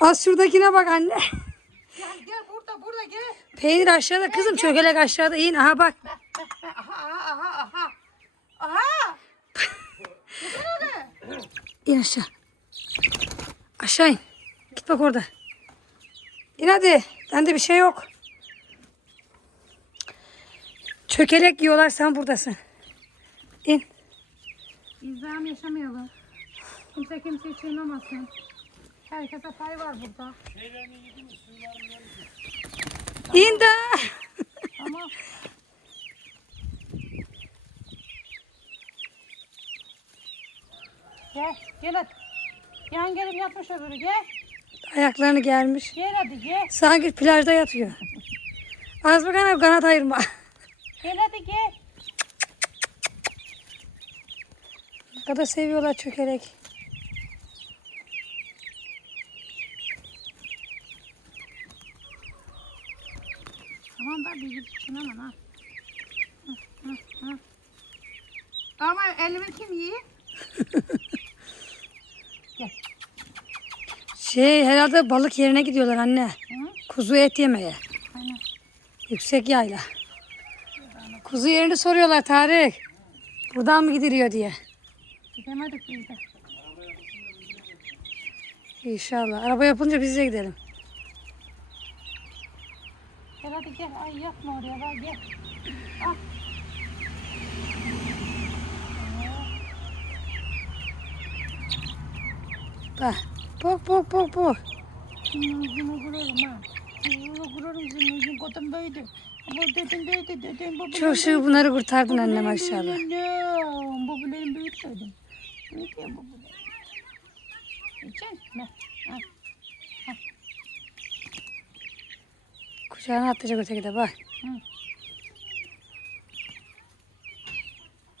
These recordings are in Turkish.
Az şuradakine bak anne. Gel gel burada burada gel. Peynir aşağıda kızım çökelek aşağıda in. Aha bak. Aha aha aha aha. Aha. İn aşağı. Aşağı in. Git bak orada. İn hadi. Bende bir şey yok. Çökelek yiyorlar sen buradasın. İn. İzdiham yaşamayalım. Kimse kimseyi çiğnemesin. Herkese pay var burada. İn de. Tamam. Gel, gel hadi. Yan gelip yatmış öbürü gel. Ayaklarını germiş. Gel hadi gel. Sanki plajda yatıyor. Az bakalım kanat ayırma. Gel hadi gel. Ne kadar seviyorlar çökelek. Tamam da bir git için aman ha. Hı, hı, hı. Ama elimi kim yiyor? Gel. Herhalde balık yerine gidiyorlar anne. Hı? Kuzu et yemeye. Aynen. Yüksek yayla. Kuzu yerini soruyorlar Tarık. Buradan mı gidiliyor diye. Gidemedik biz de. İnşallah. Araba yapınca biz de gidelim. Gel hadi gel. Ay yapma oraya bak gel. Al. Bak. Bok bok bok bok. Senin yüzünü kırarım ha. Yüzünü kırarım senin yüzün kotum böyle. Bu dedin böyle dedin. Bu Çok şey bunları kurtardın anne maşallah. Annem. Babalarım büyük söyledim. Büyük ya babalarım. İçen mi? Al. Kucağına atlayacak öteki de bak.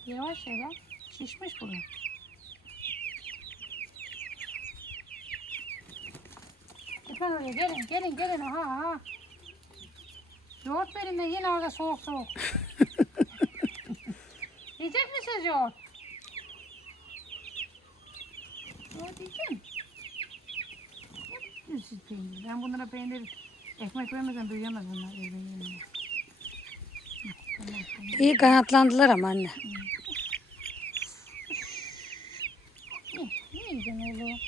Yavaş yavaş. Şişmiş bu. Oraya gelin gelin gelin aha aha. Yoğurt verin de yine orada soğuk soğuk. Yiyecek misiniz yoğurt? Yoğurt yiyeceğim. Ne siz peynir? Ben bunlara peynir ekmek vermeden büyüyemez bunlar evde yiyemez. Tamam, tamam. İyi kanatlandılar ama anne. Ne? Ne yiyeceksin oğlum?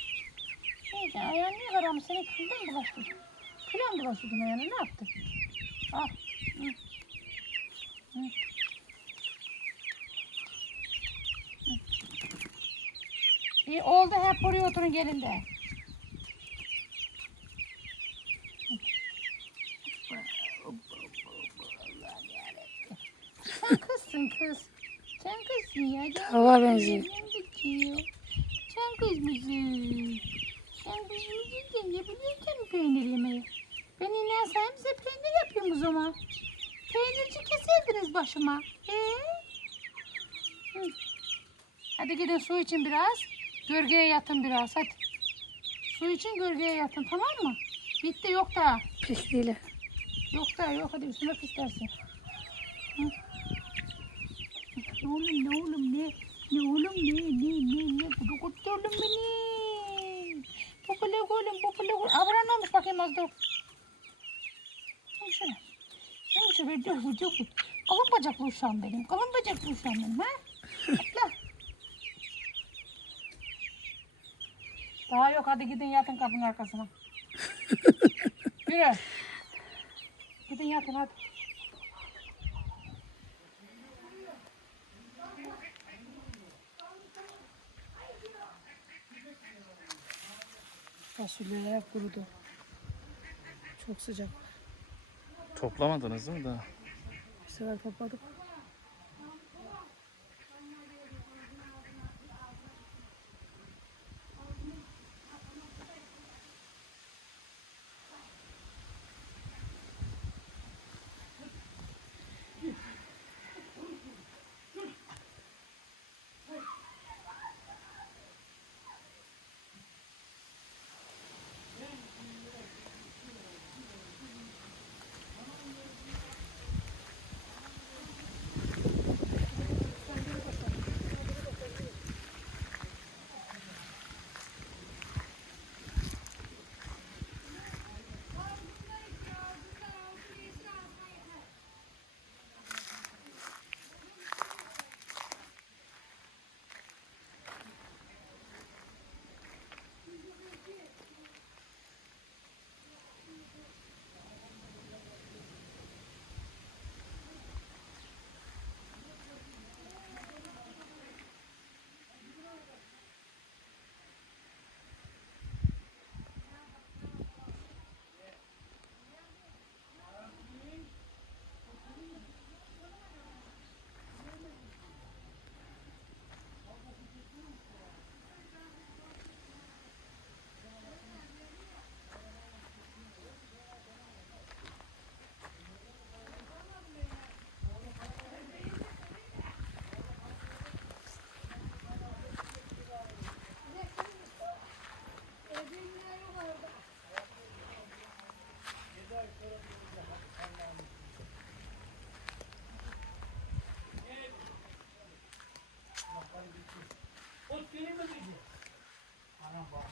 Yiyeceksin? Ayağın niye karamış? Senin külden mi bulaştın? Külen mi bulaştırdın ayağına? Ne yaptın? Al. Hı. Hı. Hı. İyi oldu hep buraya oturun gelin de. Sen kızsın kız. Sen kızsın ya. Hava benziyor. Sen kız mısın? Sen kız mısın? Ne biliyorsun peynir yemeyi? Ben inansayım size peynir yapayım o zaman. Peynirci keserdiniz başıma. Ee? Hadi gidin su için biraz. Gölgeye yatın biraz hadi. Su için gölgeye yatın tamam mı? Bitti yok daha. Değil. Yok da yok hadi üstüne istersin. Hı? Ne oğlum ne oğlum ne? Ne oğlum ne ne ne ne? Bu da kurttu oğlum beni. Popolak oğlum popolak oğlum. Abra ne olmuş bakayım az. Al şöyle. Al şöyle dur dur dur. Kalın bacaklı uşağım benim. Kalın bacaklı uşağım benim ha. Atla. Daha yok hadi gidin yatın kapının arkasına. Yürü. Gidin yatın hadi. Fasulyeler kurudu. Çok sıcak. Toplamadınız değil mi daha? Bir sefer topladık.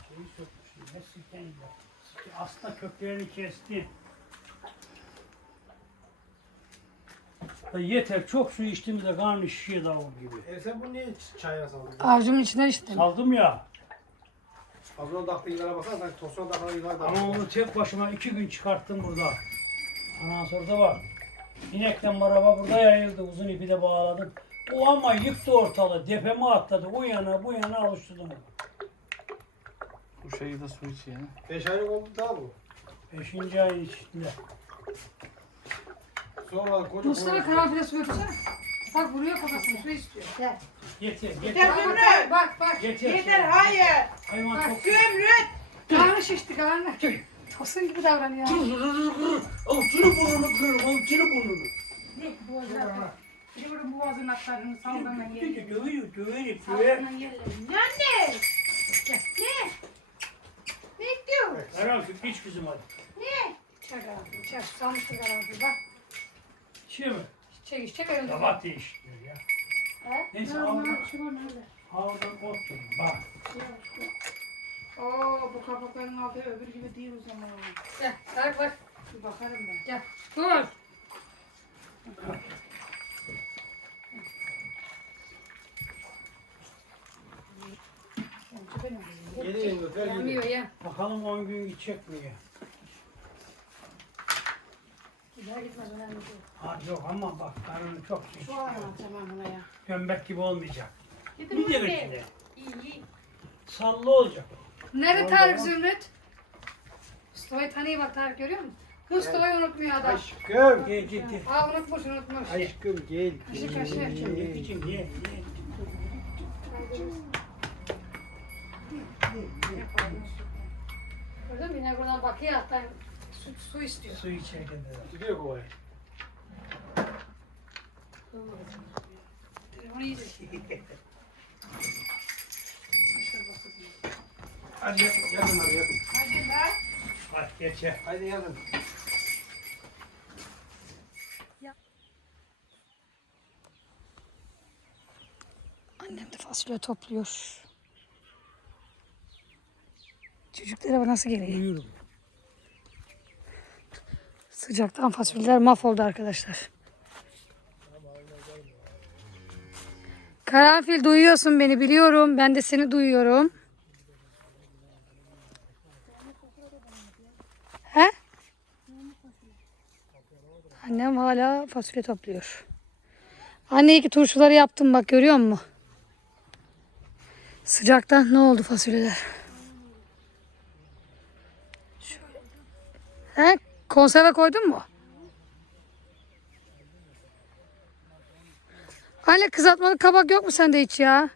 Şeyi sökmüştüm. Ne sirken gibi. Aslında köklerini kesti. Ya yeter çok su içtim de karnı şişiyor davul gibi. E sen bunu niye çayına saldın? Avucumun içinden içtim. Saldım ya. Az önce taktığı yıllara baksana sanki tosuna takılan yıllar da var. Ama onu tek başıma iki gün çıkarttım burada. Ondan sonra da bak. İnekten maraba burada yayıldı. Uzun ipi de bağladım. O ama yıktı ortalığı. Depeme atladı. O yana bu yana alıştırdım. Bu şeyi de su içiyor. ha. Beş aylık oldu daha bu. Beşinci ayın içinde. Sonra koca Mustafa karanfile su götürsene. Bak vuruyor kafasını su istiyor. Gel. Yeter Yeter yeter. Bak Zümrüt. bak bak. Yeter. Yeter hayır. Hayvan çok. Zümrüt. Karnı şişti karnı. Tosun gibi davranıyor. Avcını burnunu kırarım. Avcını burnunu. Bir vurun boğazın atlarını sallanan yerleri. Dövüyor döverim. Döver. Sallanan yerleri. Anne. Ne? Ne diyor? Karanfil iç kızım hadi. Ne? Çek karanfil. Çek susamıştır karanfil. Bak. İçiyor mu? Çek çek önce. Kabat değiştiriyor ya. He? Neyse oradan, oradan ot yiyin. Bak. Oo bu kapakların altı öbür gibi değil o zaman. Gel. Bak bak. Bir bakarım ben. Gel. Dur. Önce benim yenge ver yedi. Yemiyor ya. Bakalım 10 gün gidecek mi ya? Gider gitmez önemli değil. Ha yok ama bak karnını çok şiş. Şu an tamam buna ya. Gömbek gibi olmayacak. Yedim Bir de içinde. İyi iyi. Sallı olacak. Nerede Tarık Zümrüt? Mustafa'yı tanıyor bak Tarık görüyor musun? Mustafa'yı unutmuyor adam. Aşkım. Gel gel gel. Aa unutmuş unutmuş. Aşkım gel. Kaşı kaşı. Kızım ye ye. Gördün mü? Bakıyor hatta su, su istiyor. Su içerken de. Gidiyor kovaya. Telefonu yiyecek. Hadi yatın yatın hadi yatın. Hadi lan. Hadi geç ya. Hadi yatın. Annem de fasulye topluyor. Çocuklara nasıl geliyor? Uyurum. Sıcaktan fasulyeler mahvoldu arkadaşlar. Karanfil duyuyorsun beni biliyorum. Ben de seni duyuyorum. He? Annem hala fasulye topluyor. Anne iki turşuları yaptım bak görüyor musun? Sıcaktan ne oldu fasulyeler? Şöyle. He? Konserve koydun mu? Anne kızartmalı kabak yok mu sende hiç ya?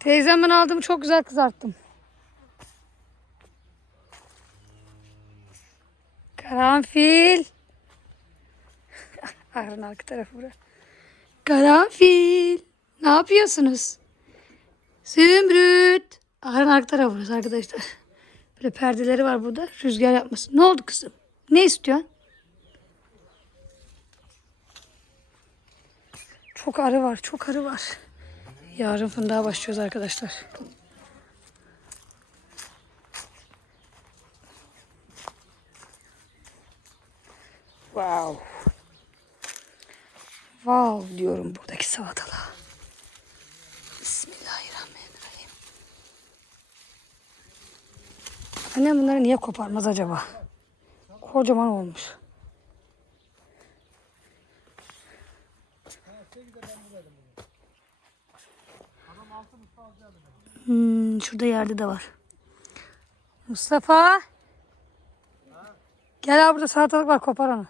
Teyzemden aldım çok güzel kızarttım. Karanfil. Arın arka tarafı bura. Karanfil. Ne yapıyorsunuz? Zümrüt. Arın arka tarafı burası arkadaşlar. Böyle perdeleri var burada. Rüzgar yapmasın. Ne oldu kızım? Ne istiyorsun? Çok arı var. Çok arı var. Yarın fındığa başlıyoruz arkadaşlar. Wow. Wow diyorum buradaki salatalığa. Annem bunları niye koparmaz acaba? Kocaman olmuş. Hmm, şurada yerde de var. Mustafa. Gel abi burada salatalık var kopar onu.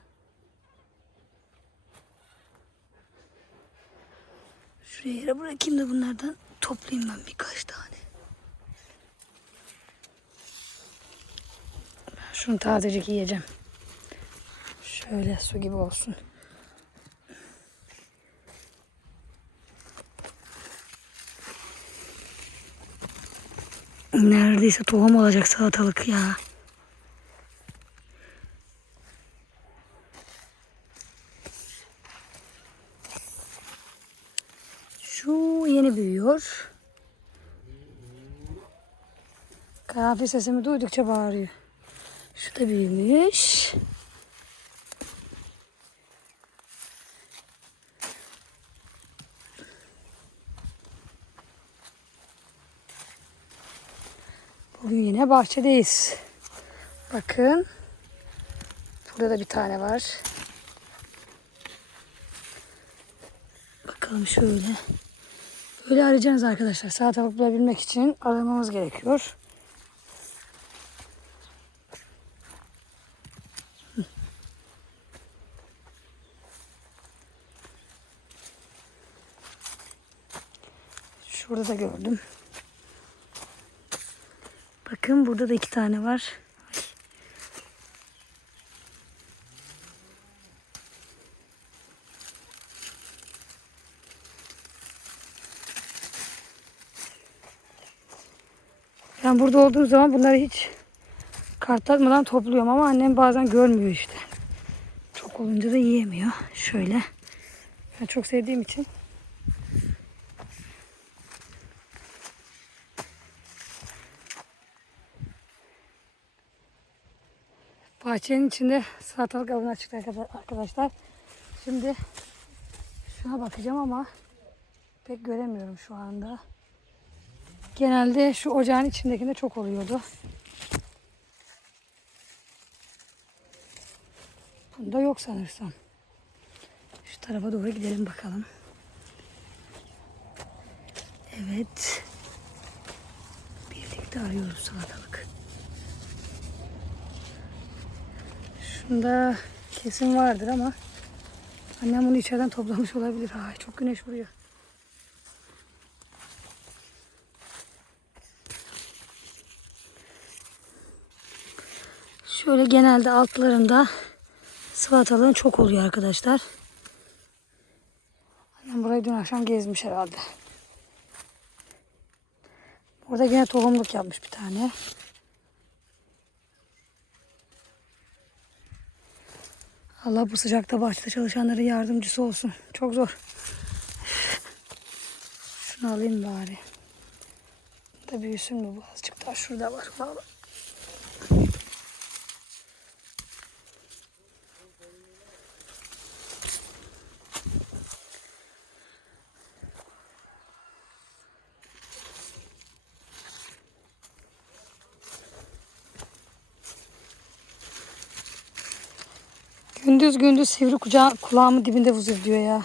Şuraya yere bırakayım da bunlardan toplayayım ben birkaç tane. Şunu tazecik yiyeceğim. Şöyle su gibi olsun. Neredeyse tohum olacak salatalık ya. Şu yeni büyüyor. Karanfil sesimi duydukça bağırıyor. Şu da büyümüş. Bugün yine bahçedeyiz. Bakın. Burada da bir tane var. Bakalım şöyle. Böyle arayacaksınız arkadaşlar. Salatalık bulabilmek için aramamız gerekiyor. Şurada da gördüm. Bakın burada da iki tane var. Ben burada olduğum zaman bunları hiç kartlatmadan topluyorum ama annem bazen görmüyor işte. Çok olunca da yiyemiyor. Şöyle. Ben çok sevdiğim için. Bahçenin içinde salatalık avına çıktı arkada- arkadaşlar. Şimdi şuna bakacağım ama pek göremiyorum şu anda. Genelde şu ocağın içindekinde çok oluyordu. Bunda yok sanırsam. Şu tarafa doğru gidelim bakalım. Evet. Birlikte arıyoruz salatalık. Şunda kesin vardır ama annem bunu içeriden toplamış olabilir. Ay çok güneş vuruyor. Şöyle genelde altlarında salatalığın çok oluyor arkadaşlar. Annem burayı dün akşam gezmiş herhalde. Burada yine tohumluk yapmış bir tane. Allah bu sıcakta bahçede çalışanların yardımcısı olsun. Çok zor. Şunu alayım bari. Da büyüsün mü bu? Azıcık daha şurada var. Vallahi. Gündüz gündüz sivri kucağı kulağımın dibinde vuzur diyor ya.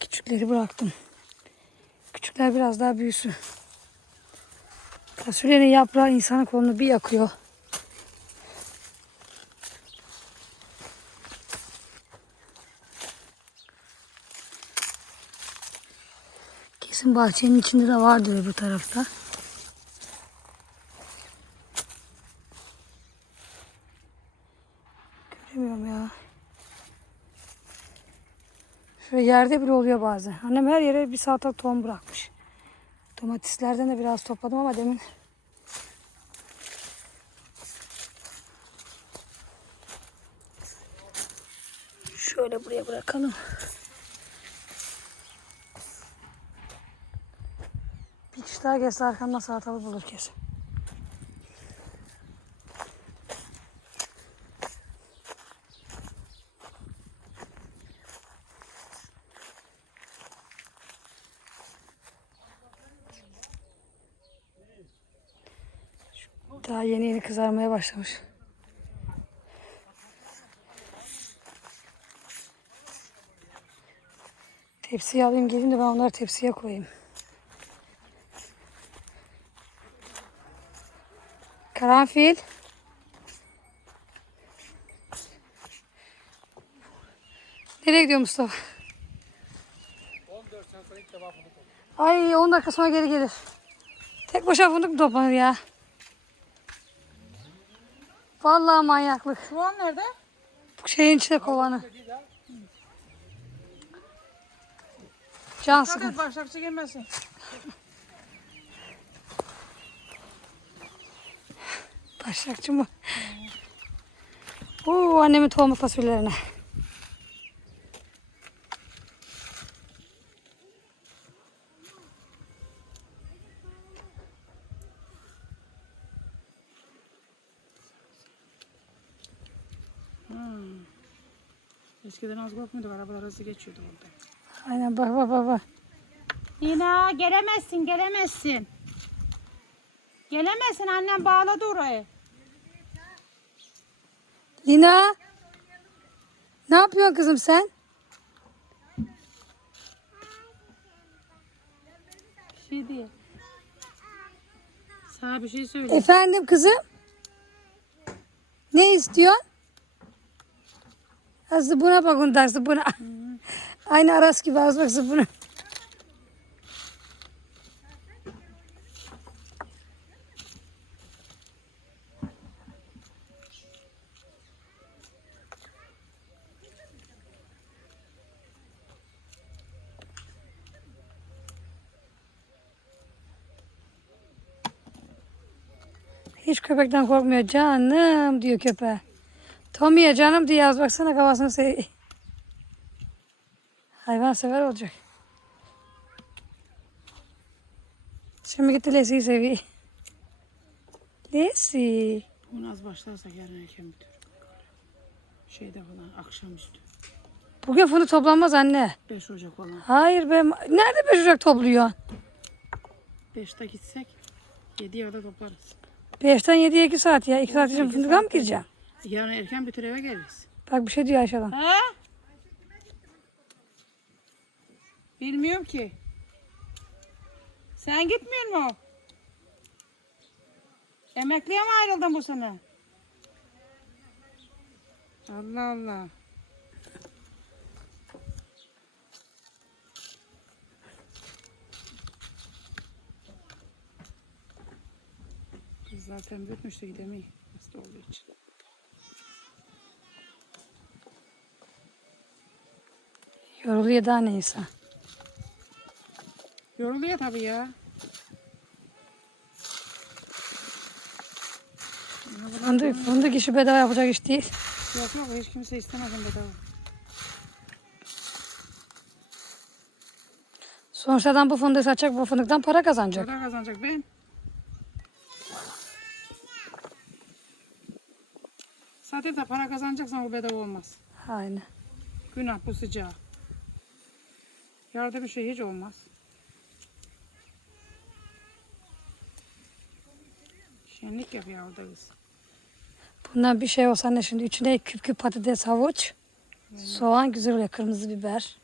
Küçükleri bıraktım. Küçükler biraz daha büyüsün. Fasulyenin yaprağı insanın kolunu bir yakıyor. Kesin bahçenin içinde de vardır bu tarafta. Göremiyorum ya. Şöyle yerde bile oluyor bazen. Annem her yere bir salatalık tohum bırakmış. Domateslerden de biraz topladım ama demin Şöyle buraya bırakalım. Bir kişi daha gelse arkamdan salatalık bulur kesin. Daha yeni yeni kızarmaya başlamış. Tepsiye alayım gelin de ben onları tepsiye koyayım. Karanfil. Nereye gidiyor Mustafa? 14 sene sonra ilk defa fındık. Ay 10 dakika sonra geri gelir. Tek başına fındık mı toplanır ya? Vallahi manyaklık. Şu an nerede? Bu şeyin içinde kovanı. Can Dikkat et başlakçı gelmesin. Başakçı mı? Oo annemin tohumlu fasulyelerine. Eskiden az korkmuyorduk. Arabalar hızlı geçiyordu burada. Aynen bak bak bak bak. Lina gelemezsin gelemezsin. Gelemezsin annem bağladı orayı. Lina. Ne yapıyorsun kızım sen? Bir şey diye. Sana bir şey söyle. Efendim kızım? Ne istiyorsun? Ha, zıbına bak ondan zıbına. Aynı Aras gibi az bak zıbına. Hiç köpekten korkmuyor. Canım diyor köpeğe. Tommy'ye canım diye yaz baksana kafasını sev. Hayvan sever olacak. Şimdi gitti Leslie'yi seviyor. Leslie. Bunu az başlarsak yarın erken bitiyor. Şeyde falan akşamüstü. Bugün fındık toplanmaz anne. 5 Ocak falan. Hayır be. Nerede beş ocak topluyorsun? 5'te gitsek 7 yılda toplarız. Beşten yediye iki saat ya. İki saat için fındığa mı gireceğim? Yarın erken bitir eve geliriz. Bak bir şey diyor Ayşe'den. Ha? Bilmiyorum ki. Sen gitmiyor mu? Emekliye mi ayrıldın bu sene? Allah Allah. Kız zaten bitmişti gidemeyi. Hasta olduğu için. Yoruluyor daha neyse. Yoruluyor tabii ya. Fındık, fındık işi bedava yapacak iş değil. Yok yok hiç kimse istemez bedava. Sonuçta bu fındığı satacak, bu fındıktan para kazanacak. Para kazanacak ben. Zaten de para kazanacaksan o bedava olmaz. Aynen. Günah bu sıcağı. Yardım bir şey hiç olmaz. Şenlik yapıyor orada kız. Bundan bir şey olsa ne şimdi? İçine küp küp patates, havuç, soğan güzel oluyor, kırmızı biber.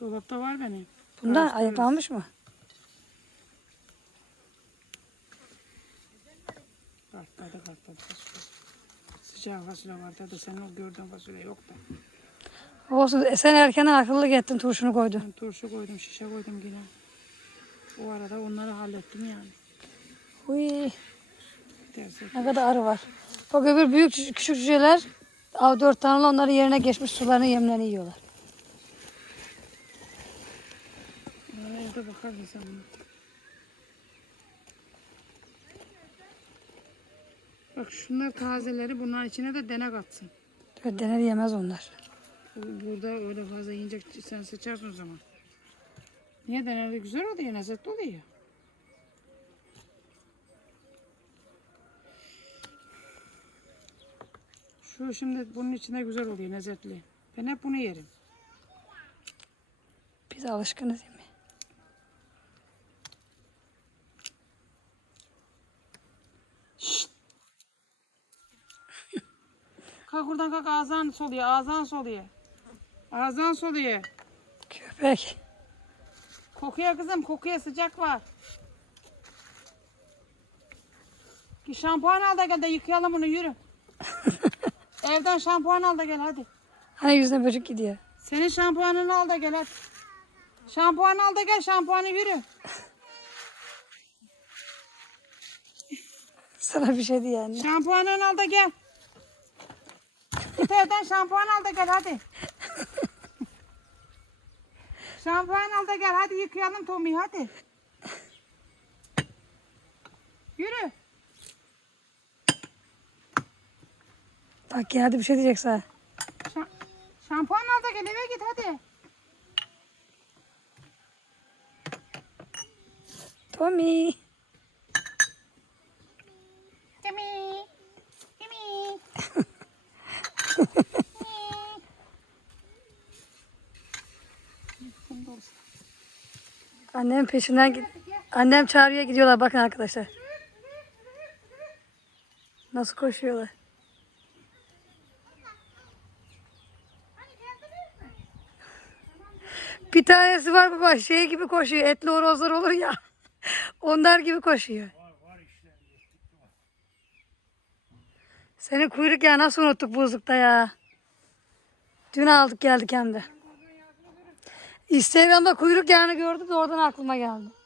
Dolapta var benim. Bundan ayıklanmış mı? Kartlarda kartlarda fasulye. Sıcak fasulye var da senin o gördüğün fasulye yok da. Olsun. Sen erkenden akıllı gittin, turşunu koydun. Turşu koydum, şişe koydum yine. O arada onları hallettim yani. Uy, ne kadar arı var. Bak öbür büyük küçük cüceler av dört tane onların yerine geçmiş sularını yemlerini yiyorlar. Evde bakar ona? Bak şunlar tazeleri bunların içine de denek atsın. Dener yemez onlar. Bu- Burada öyle fazla yiyecek sen seçersin o zaman. Niye denerde güzel oluyor, lezzetli oluyor. Şu şimdi bunun içinde güzel oluyor, lezzetli. Ben hep bunu yerim. Biz alışkınız yemeye. Kalk buradan kalk ağzın soluyor, ağzın soluyor. Ağzın soluyor. Köpek. Kokuya kızım, kokuya sıcak var. Bir şampuan al da gel de yıkayalım bunu yürü. Evden şampuan al da gel hadi. Hani yüzüne böcek gidiyor. Senin şampuanını al da gel hadi. Şampuan al da gel şampuanı yürü. Sana bir şey diyor anne. Şampuanını al da gel. Git evden şampuan al da gel hadi. Şampuan al da gel hadi yıkayalım Tommy'yi hadi. Yürü. Bak geldi bir şey diyecek sana. Şa- şampuan al da gel eve git hadi. Tommy. Timmy. Timmy. Annem peşinden git. Annem çağırıyor gidiyorlar bakın arkadaşlar. Nasıl koşuyorlar. Bir tanesi var baba şey gibi koşuyor. Etli horozlar olur ya. Onlar gibi koşuyor. Senin kuyruk ya nasıl unuttuk buzlukta ya. Dün aldık geldik hem de. Instagram'da kuyruk yağını gördüm de oradan aklıma geldi.